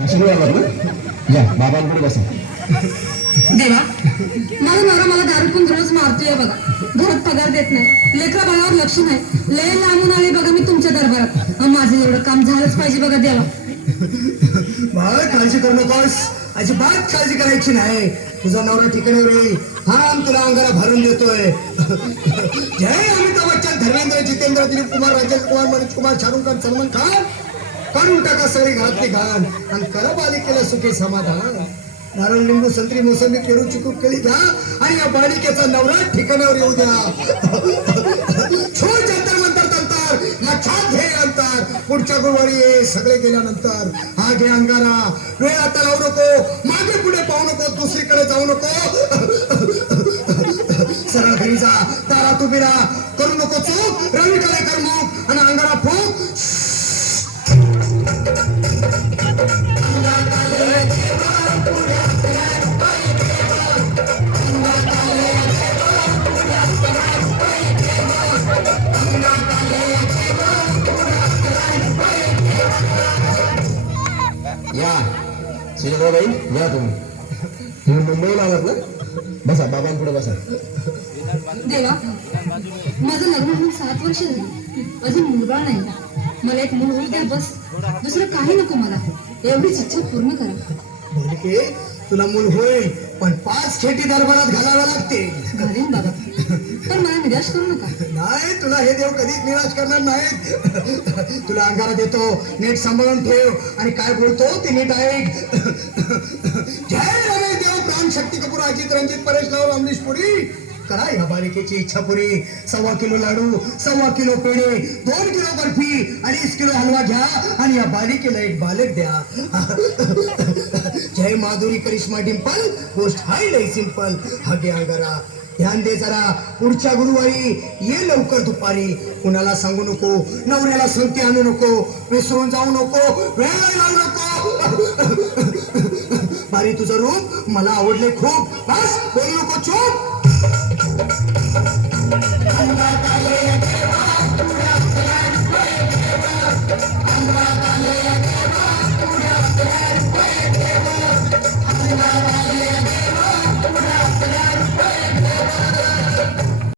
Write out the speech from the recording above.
या बाबांकडे बसा. देवा माझा नवरा मला दारू पण रोज मारतोय बघा. घरात पगार देत नाही लेकरा बाळावर लक्ष नाही. लय लांबून आले बघा मी तुमच्या दरबारात. माझं एवढं काम झालंच पाहिजे बघा देवा. बाळ काळजी करू नकोस. अजिबात काळजी करायची नाही. तुझा नवरा ठिकाणावर येईल हा तुला अंगाला भरून देतोय. जय अमिताभ बच्चन धर्मेंद्र जितेंद्र दिलीप कुमार राजेश कुमार मनोज कुमार शाहरुख खान सलमान खान. काढून टाका सगळी घरातली घाण. आणि करा बालिकेला सुखी समाधान. नारळ लिंबू संत्री मोसंबी पेरू चिकू केळी घ्या. आणि या बालिकेचा नवरा ठिकाणावर येऊ द्या. जंतर मंतर तंतर. या घे अंतर. पुढच्या गुरुवारी ये सगळे गेल्यानंतर. हा घे अंगारा. वेळ आता लावू नको. मागे पुढे पाहू नको. दुसरीकडे जाऊ नको. सरळ घरी जा. तारा उभी करू नको चूक. रवीकडे कर मुख या. सुजयबाई या तुम्ही. तुम्ही मुंबईला आलात ना? बसा बाबांपुढे बसा. देवा माझं लग्न होऊन सात वर्ष झाली. अजून मुलगा नाही. मला एक मूल होऊ द्या बस. दुसरं काही नको मला. एवढीच इच्छा पूर्ण करा. बालिके तुला मूल होईल पण पाच खेटी दरबारात घालाव्या लागतील. घालीन बाबा. पण मला निराश करू नका. नाही तुला हे देव कधीच निराश करणार नाहीत. तुला अंगारा देतो नीट सांभाळून ठेव. आणि काय बोलतो ते नीट ऐक. जय रमेश देव प्राण शक्ती कपूर अजित रंजित परेश राव अमरीश पुरी. करा या बालिकेची इच्छा पुरी. सव्वा किलो लाडू सव्वा किलो पेढे दोन किलो बर्फी अडीच किलो हलवा घ्या. आणि या बालिकेला एक बालक द्या. जय माधुरी करिश्मा डिंपल गोष्ट हाय लय सिंपल. हगे अंगारा. ध्यान दे जरा. पुढच्या गुरुवारी ये लवकर दुपारी. कुणाला सांगू नको. नवऱ्याला सुलती आणू नको. विसरून जाऊ नको. वेळ लावू नको. बारी तुझं रूप मला आवडले खूप. बस बोलू नको चूप.